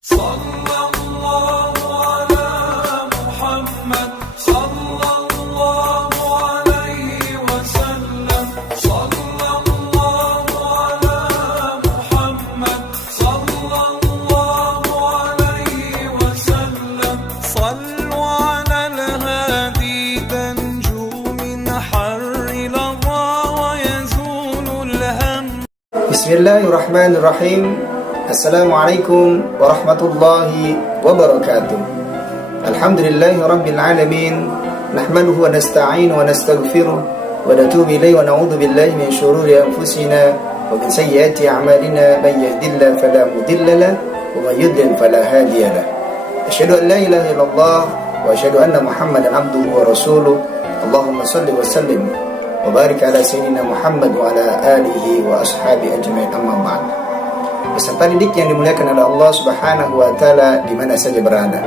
Sallallahu ala Muhammad, sallallahu alaihi wasallam, sallallahu ala Muhammad, sallallahu alaihi wasallam. Sallu ala al-hadi tanju min harri ladha wa yazulul ham. Bismillahirrahmanirrahim. Assalamualaikum warahmatullahi wabarakatuh. Alhamdulillahi rabbil alamin. Nahmaduhu wa nasta'inu wa nastaghfiruh wa natubu ilayhi wa na'udzu billahi min shururi anfusina wa min sayyiati a'malina. Man yahdihillahu fala mudilla lahu wa man yudlil fala hadiya lahu. Asyhadu an la ilaha illallah wa asyhadu anna Muhammadan abduhu wa rasuluh. Allahumma shalli wa sallim wa barik ala sayyidina Muhammad wa ala alihi wa ashabihi ajma'in, amma ba'd. Peserta didik yang dimuliakan oleh Allah Subhanahu wa taala di mana saja berada.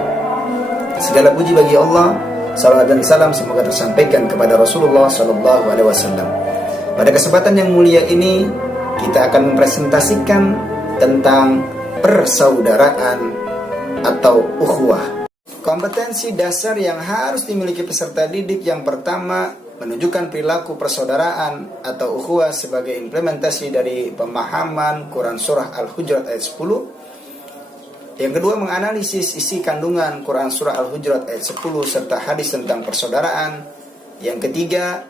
Segala puji bagi Allah, salawat dan salam semoga tersampaikan kepada Rasulullah sallallahu alaihi wasallam. Pada kesempatan yang mulia ini kita akan mempresentasikan tentang persaudaraan atau ukhuwah. Kompetensi dasar yang harus dimiliki peserta didik yang pertama, menunjukkan perilaku persaudaraan atau ukhuwah sebagai implementasi dari pemahaman Quran Surah Al-Hujurat ayat 10. Yang kedua, menganalisis isi kandungan Quran Surah Al-Hujurat ayat 10 serta hadis tentang persaudaraan. Yang ketiga,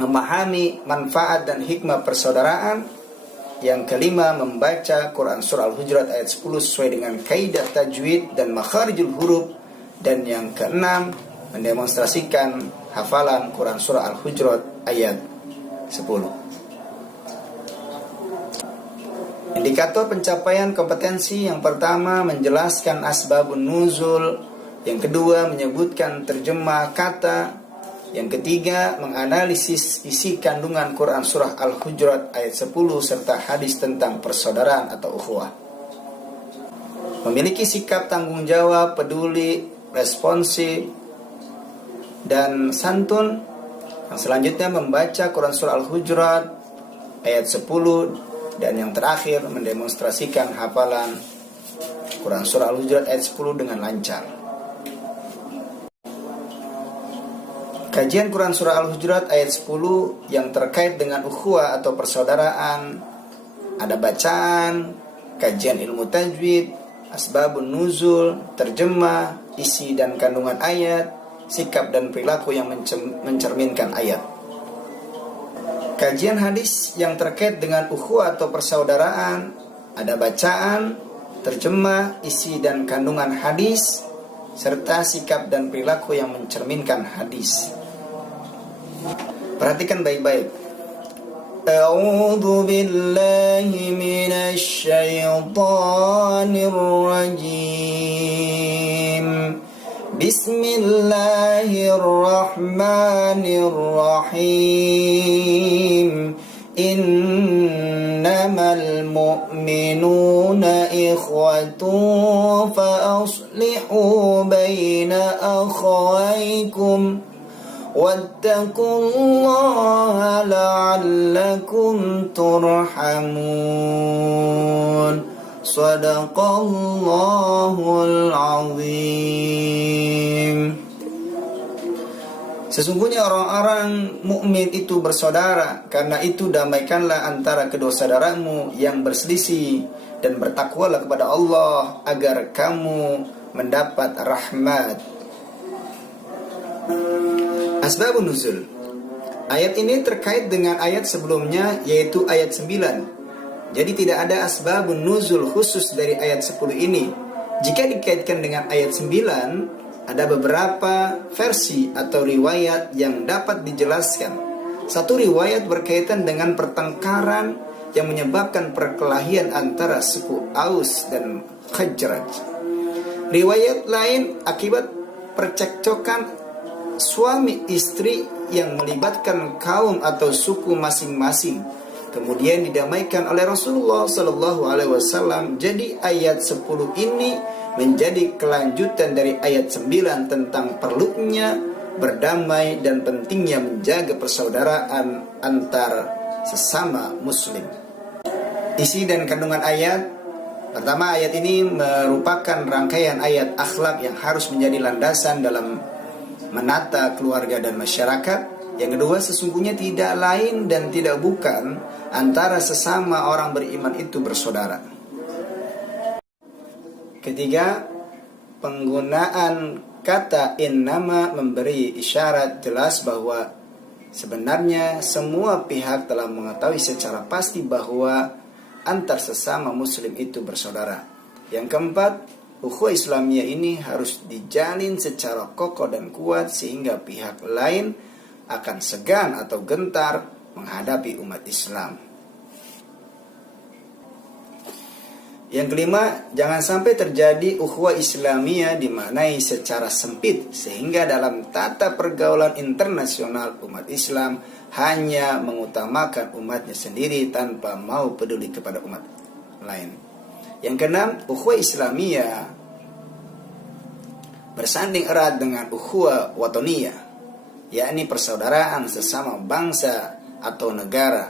memahami manfaat dan hikmah persaudaraan. Yang kelima, membaca Quran Surah Al-Hujurat ayat 10 sesuai dengan kaidah tajwid dan makharijul huruf. Dan yang keenam, mendemonstrasikan hafalan Quran Surah Al-Hujurat ayat 10. Indikator pencapaian kompetensi yang pertama, menjelaskan asbabun nuzul. Yang kedua, menyebutkan terjemah kata. Yang ketiga, menganalisis isi kandungan Quran Surah Al-Hujurat ayat 10 serta hadis tentang persaudaraan atau ukhuwah. Memiliki sikap tanggung jawab, peduli, responsif, dan santun. Yang selanjutnya, membaca Quran Surah Al-Hujurat ayat 10. Dan yang terakhir, mendemonstrasikan hafalan Quran Surah Al-Hujurat ayat 10 dengan lancar. Kajian Quran Surah Al-Hujurat ayat 10 yang terkait dengan ukhuwah atau persaudaraan. Ada bacaan, kajian ilmu tajwid, asbabun nuzul, terjemah, isi dan kandungan ayat, sikap dan perilaku yang mencerminkan ayat. Kajian hadis yang terkait dengan ukhuwah atau persaudaraan. Ada bacaan, terjemah, isi dan kandungan hadis, serta sikap dan perilaku yang mencerminkan hadis. Perhatikan baik-baik. A'udzu billahi minasy syaithanir rajim. Bismillahirrahmanirrahim. Innamal mu'minuna ikhwatun fa aslihu baina akhawaykum wattaqullaha la'allakum turhamun. Sadaqallahul azim. Sesungguhnya orang-orang mukmin itu bersaudara, karena itu damaikanlah antara kedua saudaramu yang berselisih dan bertakwalah kepada Allah agar kamu mendapat rahmat. Asbabun nuzul. Ayat ini terkait dengan ayat sebelumnya, yaitu ayat 9. Jadi tidak ada asbabun nuzul khusus dari ayat 10 ini. Jika dikaitkan dengan ayat 9, ada beberapa versi atau riwayat yang dapat dijelaskan. Satu riwayat berkaitan dengan pertengkaran yang menyebabkan perkelahian antara suku Aus dan Khazraj. Riwayat lain akibat percekcokan suami istri yang melibatkan kaum atau suku masing-masing, kemudian didamaikan oleh Rasulullah Sallallahu Alaihi Wasallam. Jadi ayat 10 ini menjadi kelanjutan dari ayat 9 tentang perlunya berdamai dan pentingnya menjaga persaudaraan antar sesama muslim. Isi dan kandungan ayat. Pertama, ayat ini merupakan rangkaian ayat akhlak yang harus menjadi landasan dalam menata keluarga dan masyarakat. Yang kedua, sesungguhnya tidak lain dan tidak bukan antara sesama orang beriman itu bersaudara. Ketiga, penggunaan kata innama memberi isyarat jelas bahwa sebenarnya semua pihak telah mengetahui secara pasti bahwa antar sesama muslim itu bersaudara. Yang keempat, ukhuwah Islamiyah ini harus dijalin secara kokoh dan kuat sehingga pihak lain akan segan atau gentar menghadapi umat Islam. Yang kelima, jangan sampai terjadi ukhuwah Islamiyah dimaknai secara sempit sehingga dalam tata pergaulan internasional umat Islam hanya mengutamakan umatnya sendiri tanpa mau peduli kepada umat lain. Yang keenam, ukhuwah Islamiyah bersanding erat dengan ukhuwah watoniyah, yakni persaudaraan sesama bangsa atau negara,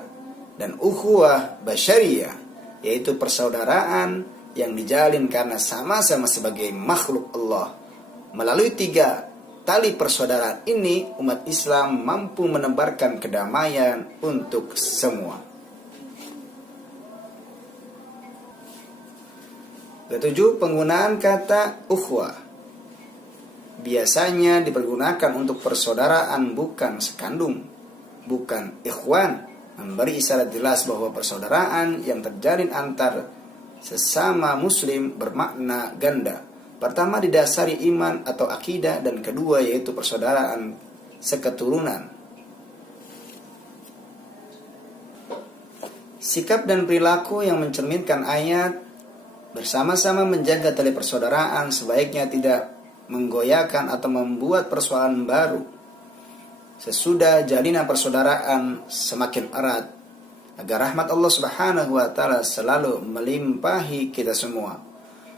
dan ukhuwah basyariyah, yaitu persaudaraan yang dijalin karena sama-sama sebagai makhluk Allah. Melalui tiga tali persaudaraan ini, umat Islam mampu menebarkan kedamaian untuk semua. Ketujuh, penggunaan kata ukhuwah biasanya dipergunakan untuk persaudaraan bukan sekandung, bukan ikhwan, memberi isyarat jelas bahwa persaudaraan yang terjalin antar sesama muslim bermakna ganda. Pertama, didasari iman atau akidah, dan kedua yaitu persaudaraan seketurunan. Sikap dan perilaku yang mencerminkan ayat bersama-sama menjaga tali persaudaraan sebaiknya tidak menggoyahkan atau membuat persoalan baru sesudah jalinan persaudaraan semakin erat, agar rahmat Allah Subhanahu wa taala selalu melimpahi kita semua.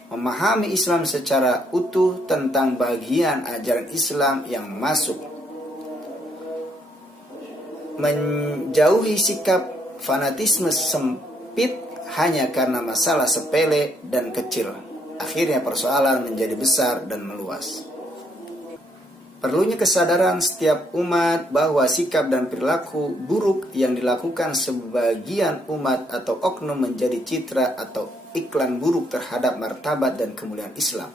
Memahami Islam secara utuh tentang bagian ajaran Islam yang masuk, menjauhi sikap fanatisme sempit hanya karena masalah sepele dan kecil. Akhirnya persoalan menjadi besar dan meluas. Perlunya kesadaran setiap umat bahwa sikap dan perilaku buruk yang dilakukan sebagian umat atau oknum menjadi citra atau iklan buruk terhadap martabat dan kemuliaan Islam.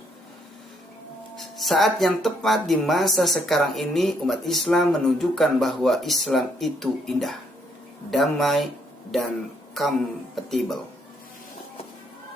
Saat yang tepat di masa sekarang ini, umat Islam menunjukkan bahwa Islam itu indah, damai, dan kompatibel.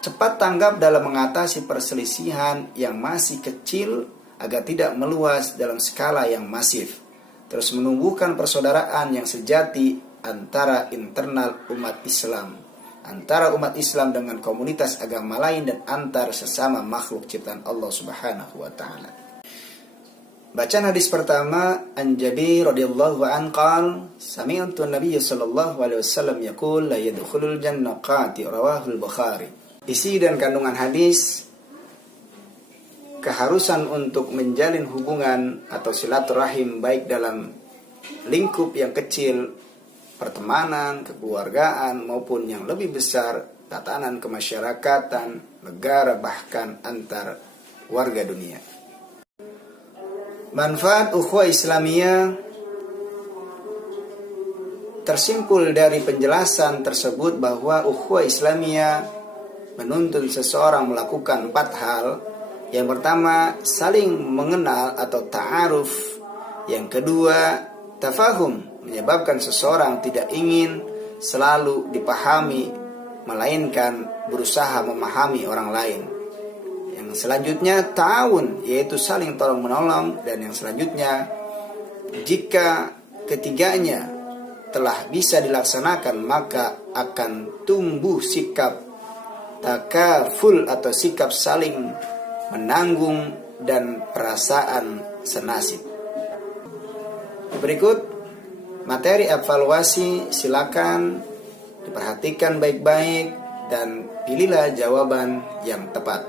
Cepat tanggap dalam mengatasi perselisihan yang masih kecil agar tidak meluas dalam skala yang masif. Terus menumbuhkan persaudaraan yang sejati antara internal umat Islam, antara umat Islam dengan komunitas agama lain, dan antar sesama makhluk ciptaan Allah Subhanahu wa taala. Bacaan hadis pertama, an Jabir radhiyallahu anhu qala sami'tu an-nabiy sallallahu alaihi wasallam yaqul la yadkhulul jannah qati, rawahul Bukhari. Isi dan kandungan hadis keharusan untuk menjalin hubungan atau silaturahim baik dalam lingkup yang kecil, pertemanan, kekeluargaan, maupun yang lebih besar, tatanan kemasyarakatan, negara, bahkan antar warga dunia. Manfaat ukhuwah Islamiyah tersimpul dari penjelasan tersebut bahwa ukhuwah Islamiyah menuntun seseorang melakukan 4 hal. Yang pertama, saling mengenal atau ta'aruf. Yang kedua, tafahum, menyebabkan seseorang tidak ingin selalu dipahami, melainkan berusaha memahami orang lain. Yang selanjutnya, ta'awun, yaitu saling tolong-menolong. Dan yang selanjutnya, jika ketiganya telah bisa dilaksanakan, maka akan tumbuh sikap takaful atau sikap saling menanggung dan perasaan senasib. Berikut materi evaluasi, silakan diperhatikan baik-baik dan pilihlah jawaban yang tepat.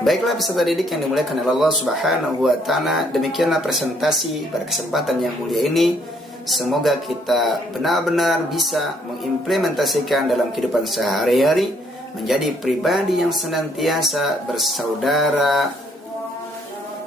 Baiklah peserta didik yang dimuliakan oleh Allah Subhanahu wa taala, demikianlah presentasi pada kesempatan yang mulia ini. Semoga kita benar-benar bisa mengimplementasikan dalam kehidupan sehari-hari, menjadi pribadi yang senantiasa bersaudara,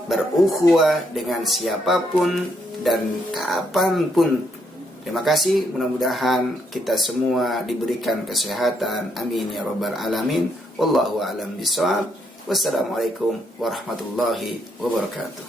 berukhuwah dengan siapapun dan kapanpun. Terima kasih, mudah-mudahan kita semua diberikan kesehatan. Amin ya rabbal alamin. Wallahu a'lam bishawab. Wassalamualaikum warahmatullahi wabarakatuh.